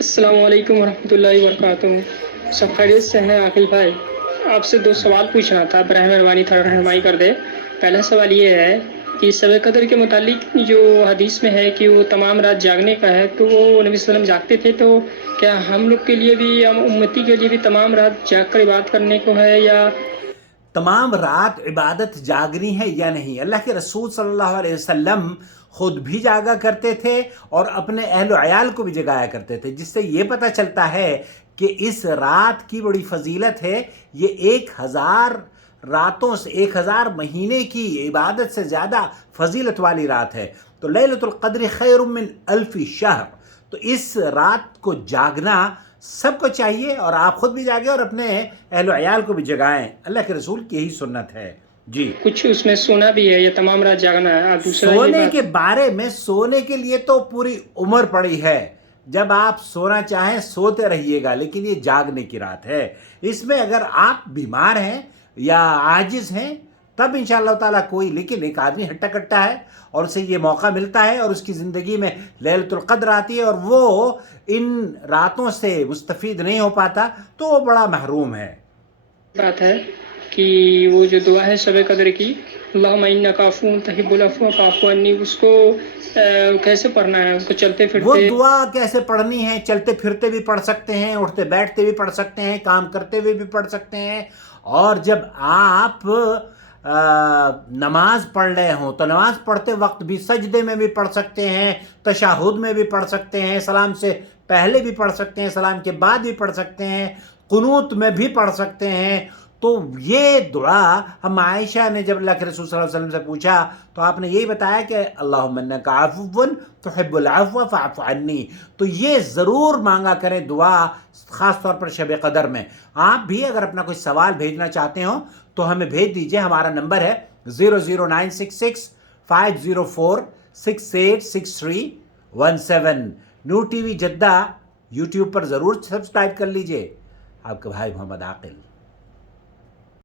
السلام علیکم ورحمۃ اللہ وبرکاتہ. سب خیریت سے ہیں عاقل بھائی؟ آپ سے دو سوال پوچھنا تھا، براہ مہربانی تھوڑا رہنمائی کر دے. پہلا سوال یہ ہے کہ شب قدر کے متعلق جو حدیث میں ہے کہ وہ تمام رات جاگنے کا ہے، تو وہ نبی صلی اللہ علیہ وسلم جاگتے تھے، تو کیا ہم لوگ کے لیے بھی، ہم امتی کے لیے بھی تمام رات جاگ کر عبادت کرنے کو ہے یا تمام رات عبادت جاگنی ہے یا نہیں؟ اللہ کے رسول صلی اللہ علیہ وسلم خود بھی جاگا کرتے تھے اور اپنے اہل و عیال کو بھی جگایا کرتے تھے، جس سے یہ پتہ چلتا ہے کہ اس رات کی بڑی فضیلت ہے. یہ 1000 راتوں سے 1000 مہینے کی عبادت سے زیادہ فضیلت والی رات ہے. تو لیلۃ القدر خیر من الف شہر. تو اس رات کو جاگنا سب کو چاہیے، اور آپ خود بھی جاگیں اور اپنے اہل و عیال کو بھی جگائیں. اللہ کے رسول کی یہی سنت ہے. جی، کچھ اس میں سونا بھی ہے یا تمام رات جاگنا ہے؟ اور دوسرا یہ سونے کے بات، بارے میں، سونے کے لیے تو پوری عمر پڑی ہے. جب آپ سونا چاہیں سوتے رہیے گا، لیکن یہ جاگنے کی رات ہے. اس میں اگر آپ بیمار ہیں یا عاجز ہیں تب انشاءاللہ تعالیٰ کوئی، لیکن ایک آدمی ہٹا کٹا ہے اور اسے یہ موقع ملتا ہے اور اس کی زندگی میں لیلۃ القدر آتی ہے اور وہ ان راتوں سے مستفید نہیں ہو پاتا، تو وہ بڑا محروم ہے. بات ہے کہ وہ جو دعا ہے شب قدر کی، اللہم انک عفو تحب العفو فاعف عنی، اس کو کیسے پڑھنا ہے؟ اس کو چلتے وہ پھرتے؟ دعا کیسے پڑھنی ہے؟ چلتے پھرتے بھی پڑھ سکتے ہیں، اٹھتے بیٹھتے بھی پڑھ سکتے ہیں، کام کرتے ہوئے بھی پڑھ سکتے ہیں. اور جب آپ نماز پڑھ رہے ہوں تو نماز پڑھتے وقت بھی سجدے میں بھی پڑھ سکتے ہیں، تشہد میں بھی پڑھ سکتے ہیں، سلام سے پہلے بھی پڑھ سکتے ہیں، سلام کے بعد بھی پڑھ سکتے ہیں، قنوت میں بھی پڑھ سکتے ہیں. تو یہ دعا ہم عائشہ نے جب اللہ کے رسول صلی اللہ علیہ وسلم سے پوچھا تو آپ نے یہی بتایا کہ اللہم انک عفو تحب العفو فاعف عنی. تو یہ ضرور مانگا کریں دعا، خاص طور پر شب قدر میں. آپ بھی اگر اپنا کوئی سوال بھیجنا چاہتے ہوں تو ہمیں بھیج دیجئے. ہمارا نمبر ہے 00966 504 686317. نور ٹی وی جدہ یوٹیوب پر ضرور سبسکرائب کر لیجئے. آپ کا بھائی محمد عاقل.